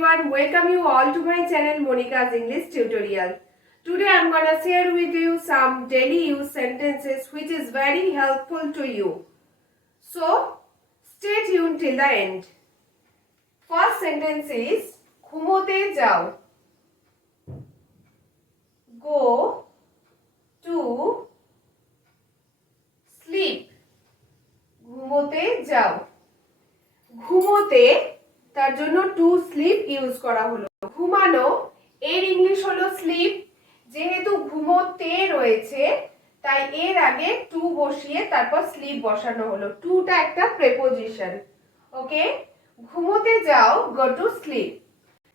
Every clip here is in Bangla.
everyone, welcome you all to my channel Monika's English Tutorial. Today I am gonna share with you some daily use sentences which is very helpful to you. So stay tuned till the end. First sentence is ঘুমোতে যাও. Go to sleep. ঘুমোতে যাও. ঘুমোতে তার জন্য টু স্লিপ ইউজ করা হলো. ঘুমানো এর ইংলিশ হলো স্লিপ. যেহেতু ঘুমোতে রয়েছে তাই এর আগে টু বসিয়ে তারপর স্লিপ বসানো হলো. টুটা একটা প্রেপোজিশন. ওকে, ঘুমোতে যাও, গো টু স্লিপ.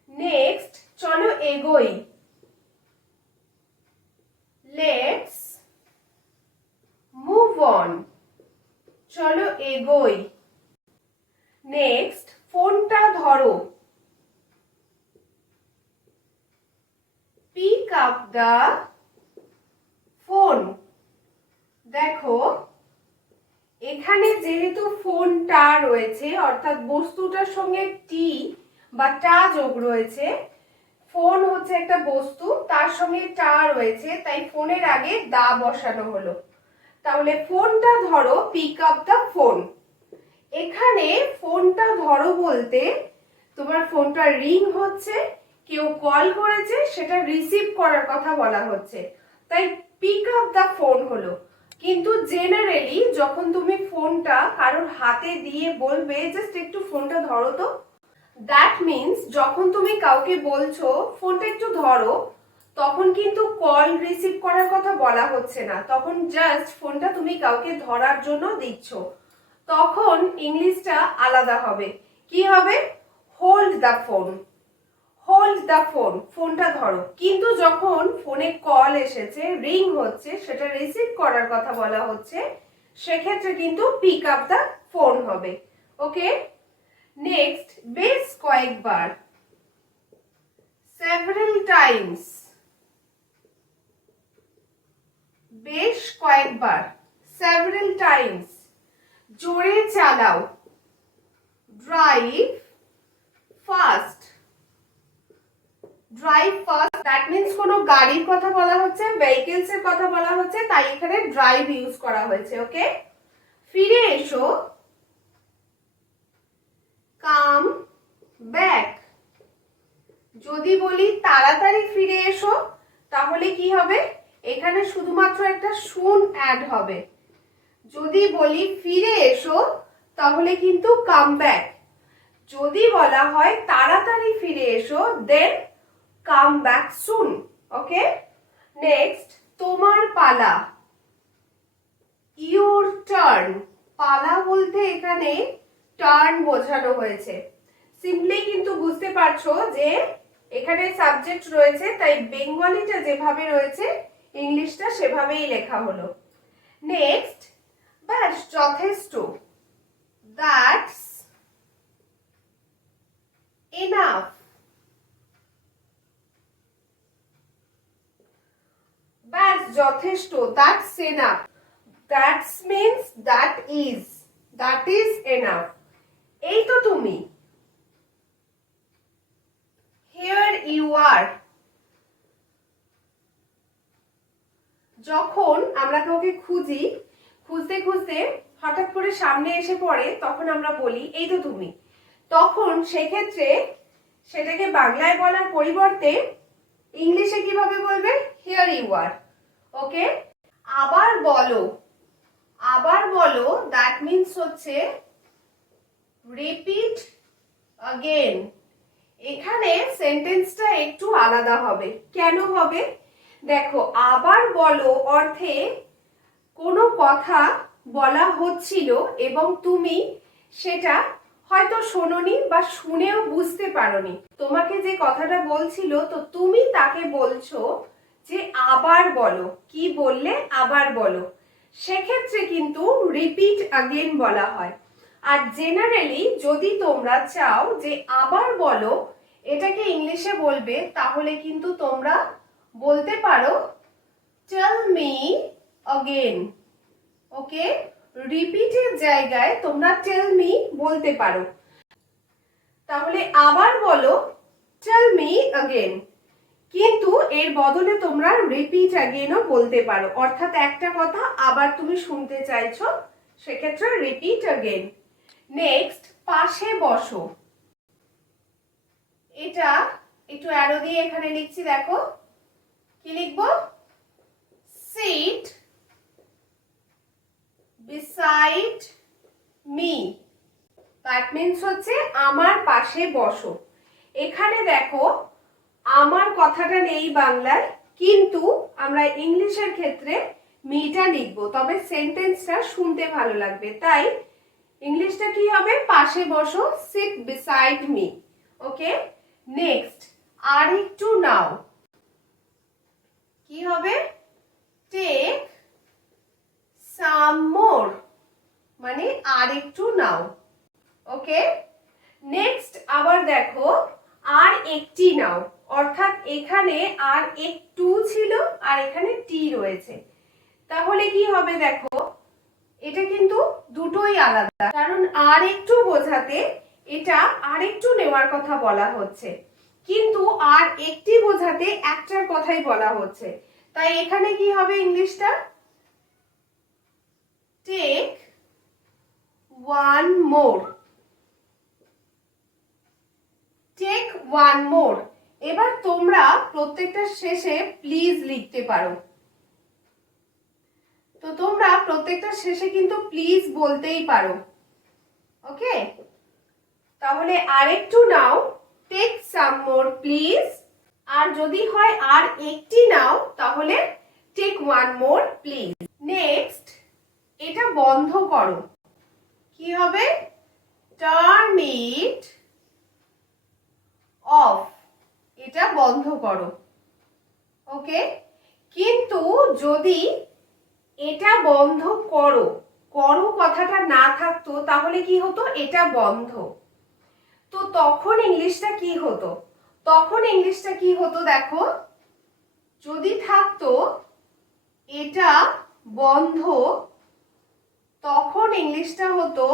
নেক্সট, চলো এগোই. Let's move on. চলো এগোই. নেক্সট, ফোনটা ধরো. Pick up the phone. দেখো এখানে যেহেতু ফোনটা রয়েছে অর্থাৎ বস্তুটার সঙ্গে টি বা টা যোগ রয়েছে. ফোন হচ্ছে একটা বস্তু, তার সঙ্গে টা রয়েছে, তাই ফোনের আগে দা বসানো হলো. তাহলে ফোনটা ধরো, পিক আপ দ্য ফোন. এখানে ফোনটা ধরো বলতে তোমার ফোনটা রিং হচ্ছে, কেউ কল করেছে, সেটা রিসিভ করার কথা বলা হচ্ছে, তাই পিক আপ দ্য ফোন হলো. কিন্তু জেনারেলি যখন তুমি ফোনটা কারোর হাতে দিয়ে বলবে জাস্ট একটু ফোনটা ধরো তো, দ্যাট মিনস যখন তুমি কাউকে বলছো ফোনটা একটু ধরো, তখন কিন্তু কল রিসিভ করার কথা বলা হচ্ছে না, তখন জাস্ট ফোনটা তুমি কাউকে ধরার জন্য দিচ্ছ. তখন ইংলিশটা আলাদা হবে. কি হবে? Hold the phone. Hold the phone, ফোনটা ধরো. কিন্তু যখন ফোনে কল এসেছে, রিং হচ্ছে, সেটা রিসিভ করার কথা বলা হচ্ছে, সেক্ষেত্রে কিন্তু পিক আপ দ্য ফোন হবে. ওকে, নেক্সট, বেশ কয়েকবার. Several Times. বেশ কয়েকবার, সেভারাল টাইমস. জোরে চালাও. Drive fast. Drive fast, that means কোনো গাড়ির কথা বলা হচ্ছে, ভেহিকলস এর কথা বলা হচ্ছে, তাই এখানে ড্রাইভ ইউজ করা হয়েছে. ওকে, ফিরে এসো. Come back. যদি বলি তাড়াতাড়ি ফিরে এসো তাহলে কি হবে? এখানে শুধুমাত্র একটা শুন অ্যাড হবে. যদি বলি ফিরে এসো তাহলে কিন্তু কাম ব্যাক. যদি বলা হয় তাড়াতাড়ি ফিরে এসো, দেন কাম ব্যাক সুন. ওকে, নেক্সট, তোমার পালা. Your turn. পালা বলতে এখানে টার্ন বোঝানো হয়েছে. সিম্পলি কিন্তু বুঝতে পারছো যে এখানে সাবজেক্ট রয়েছে, তাই বেঙ্গলিটা যেভাবে রয়েছে ইংলিশটা সেভাবেই লেখা হলো. নেক্সট, ব্যাস যথেষ্ট. That's enough. ব্যাস যথেষ্ট, that's enough. That's means that is, that is enough. এই তো তুমি. Here you are. যখন আমরা কাউকে খুঁজি, খুঁজতে খুঁজতে হঠাৎ করে সামনে এসে পড়ে, তখন আমরা বলি এই তো তুমি. তখন সেক্ষেত্রে সেটাকে বাংলায় বলার পরিবর্তে ইংলিশে কিভাবে বলবে? হিয়ার ইউ আর. ওকে, আবার বলো. আবার বলো, দ্যাট মিন্স হচ্ছে রিপিট अगेन. এখানে সেন্টেন্সটা একটু আলাদা হবে. কেন হবে? দেখো, আবার বলো অর্থে কোনো কথা বলা হচ্ছিল এবং তুমি সেটা হয়তো শোনোনি বা শুনেও বুঝতে পারোনি. তোমাকে যে কথাটা বলছিল, তো তুমি তাকে বলছো যে আবার বলো. কি বললে? আবার বলো. সেক্ষেত্রে কিন্তু রিপিট अगेन বলা হয়. আর জেনারেলি যদি তোমরা চাও যে আবার বলো এটাকে ইংলিশে বলবে, তাহলে কিন্তু তোমরা বলতে পারো টেল মি अगेन. ওকে, রিপিটের জায়গায় তোমরা টেল মি বলতে পারো. তাহলে আবার বলো টেল মি अगेन। কিন্তু এর বদলে তোমরা রিপিট अगेनও বলতে পারো, অর্থাৎ একটা কথা আবার তুমি শুনতে চাইছো, সেক্ষেত্রে রিপিট अगेन। নেক্সট, পাশে বসো। এটা একটু অ্যারো দিয়ে এখানে লিখছি, দেখো কি লিখবো, seat beside me. That means হচ্ছে আমার পাশে বসো। এখানে দেখো আমার কথাটা নেই বাংলায়, কিন্তু আমরা ইংলিশের ক্ষেত্রে মিটা লিখবো, তবে সেন্টেন্সটা শুনতে ভালো লাগবে, তাই ইংলিশটা কি হবে, পাশে বসো, সিট বিসাইড মি। ওকে, নেক্সট, আর একটু নাও। কি হবে, টেক সাম মোর, মানে আর একটু নাও। ওকে, নেক্সট আবার দেখো, আর একটি নাও, অর্থাৎ এখানে আর একটু ছিল আর এখানে টি রয়েছে, তাহলে কি হবে দেখো, এটা কিন্তু দুটোই আলাদা, কারণ আর একটু বোঝাতে এটা আর একটু নেওয়ার কথা বলা হচ্ছে, কিন্তু আর একটি বোঝাতে একটার কথাই বলা হচ্ছে, তাই এখানে কি হবে ইংলিশটা, take one more. Take one more. এবার তোমরা প্রত্যেকটা শেষে প্লিজ লিখতে পারো, তো তোমরা প্রত্যেকটা শেষে কিন্তু প্লিজ বলতেই পারো। ওকে, তাহলে আরেকটু নাও, টেক সাম মোর প্লিজ। আর যদি হয় আর একটি নাও, তাহলে take one more please. Next, এটা বন্ধ করো। কি হবে, টার্ন ইট অফ। এটা বন্ধ করো। ওকে, কিন্তু যদি এটা বন্ধ করো, করো কথাটা না থাকতো, তাহলে কি হতো, এটা বন্ধ। তো তখন ইংলিশটা কি হতো, তখন ইংলিশটা কি হতো দেখো, যদি থাকতো এটা বন্ধ, তখন ইংলিশটা হতো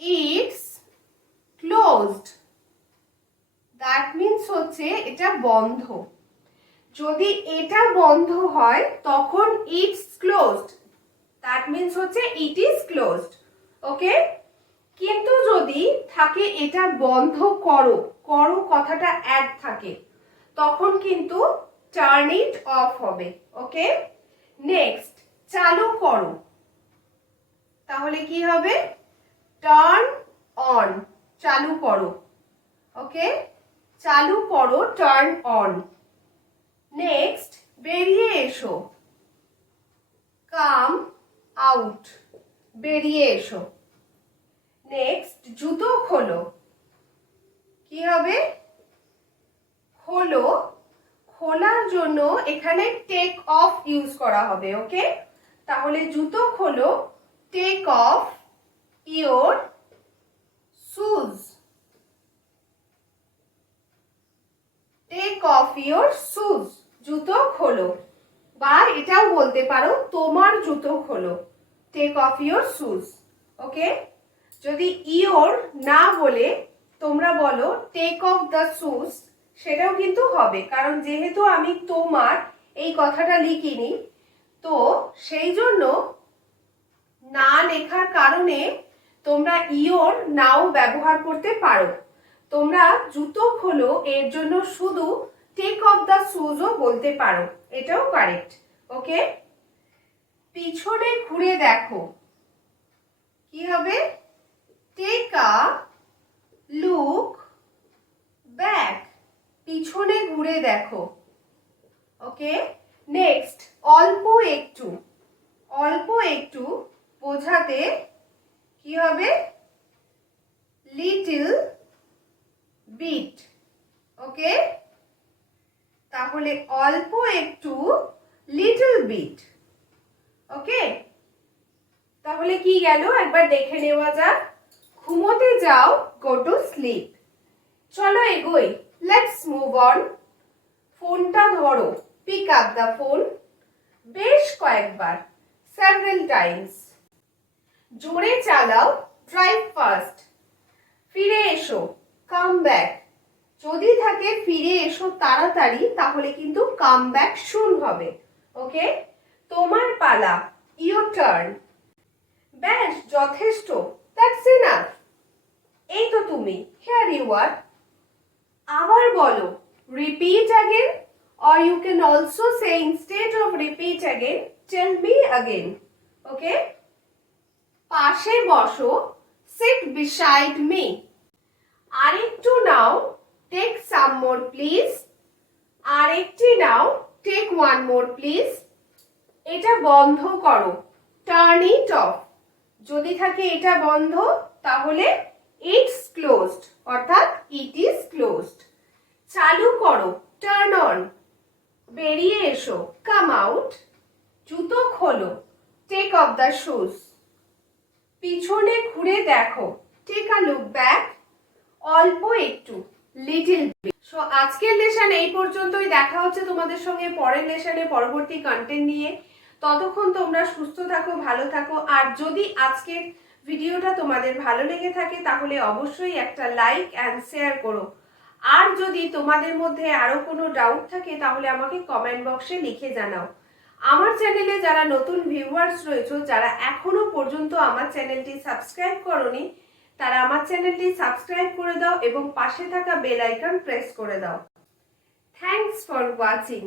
ইটস ক্লোজড। দ্যাট মিন্স হচ্ছে এটা বন্ধ। যদি এটা বন্ধ হয় তখন ইটস ক্লোজড, দ্যাট মিন্স হচ্ছে ইট ইজ ক্লোজড। ওকে, কিন্তু যদি থাকে এটা বন্ধ করো, করো কথাটা অ্যাড থাকে, তখন কিন্তু টার্ন ইট অফ হবে। ওকে, নেক্সট, চালু করো। তাহলে কি হবে, টার্ন অন, চালু করো। ওকে, চালু করো, টার্ন অন। নেক্সট, বেরিয়ে এসো, কাম আউট, বেরিয়ে এসো। নেক্সট, জুতো খোলো। কি হবে, খোলো, খোলার জন্য এখানে টেক অফ ইউজ করা হবে। ওকে, তাহলে জুতো খোলো, take off your shoes, take off your shoes, জুতো খোলো। বা এটাও বলতে পারো, তোমার জুতো খোলো, take off your shoes. Okay, যদি ইওর না বলে তোমরা বলো টেক অফ দ্য শুজ, সেটাও কিন্তু হবে, কারণ যেহেতু আমি তোমার এই কথাটা লিখিনি, তো সেই জন্য না লেখার কারণে তোমরা ইওর নাও ব্যবহার করতে পারো। তোমরা জুতো খোলো এর জন্য শুধু টেক অফ দ্য শুজও বলতে পারো, এটাও কারেক্ট। ওকে, পিছনে ঘুরে দেখো। কি হবে, টেক আ লুক ব্যাক, পিছনে ঘুরে দেখো। ওকে, নেক্সট, অল্প একটু। অল্প একটু বোঝাতে কি হবে, লিটল বিট। ওকে, তাহলে অল্প একটু, লিটল বিট। ওকে, তাহলে কি গেল একবার দেখে নেওয়া যাক। ঘুমোতে যাও, গো টু স্লিপ। চলো এগোই, লেটস মুভ অন। ফোনটা ধরো, পিক আপ দ্য ফোন। বেশ কয়েকবার, সেভারাল টাইমস। জোরে চালাও, ড্রাইভ ফাস্ট। ফিরে এসো, কাম ব্যাক। যদি থাকে ফিরে এসো তাড়াতাড়ি, তাহলে কিন্তু কাম ব্যাক শুন হবে। ওকে, তোমার পালা, ইওর টার্ন। ব্যাস, যথেষ্ট, দ্যাটস ইনাফ। এই তো তুমি, হিয়ার ইউ আর। আবার বলো, repeat again, or you can also say instead of repeat again, tell me again. Okay? পাশে বসো, sit beside me. আরেকটু নাও, take some more please. আরেকটি নাও, take one more please. এটা বন্ধ করো, turn it off. যদি থাকে এটা বন্ধ, তাহলে it's closed, অর্থাৎ it is closed. চালু করো, turn on. বেরিয়ে এসো, come out. জুতো খোলো, take off the shoes. পিছনে ঘুরে দেখো, take a look back. অল্প একটু, লিটল বিট। সো আজকের লেসন এই পর্যন্তই। দেখা হচ্ছে তোমাদের সঙ্গে পরের লেসনে পরবর্তী কন্টেন্ট নিয়ে। ততক্ষণ তোমরা সুস্থ থাকো, ভালো থাকো। আর যদি আজকের ভিডিওটা তোমাদের ভালো লেগে থাকে, তাহলে অবশ্যই একটা লাইক অ্যান্ড শেয়ার করো। আর যদি তোমাদের মধ্যে আরো কোনো ডাউট থাকে, তাহলে আমাকে কমেন্ট বক্সে লিখে জানাও। আমার চ্যানেলে যারা নতুন ভিউয়ার্স রয়েছে, যারা এখনো পর্যন্ত আমার চ্যানেলটি সাবস্ক্রাইব করোনি, তারা আমার চ্যানেলটি সাবস্ক্রাইব করে দাও এবং পাশে থাকা বেল আইকন প্রেস করে দাও। Thanks for watching.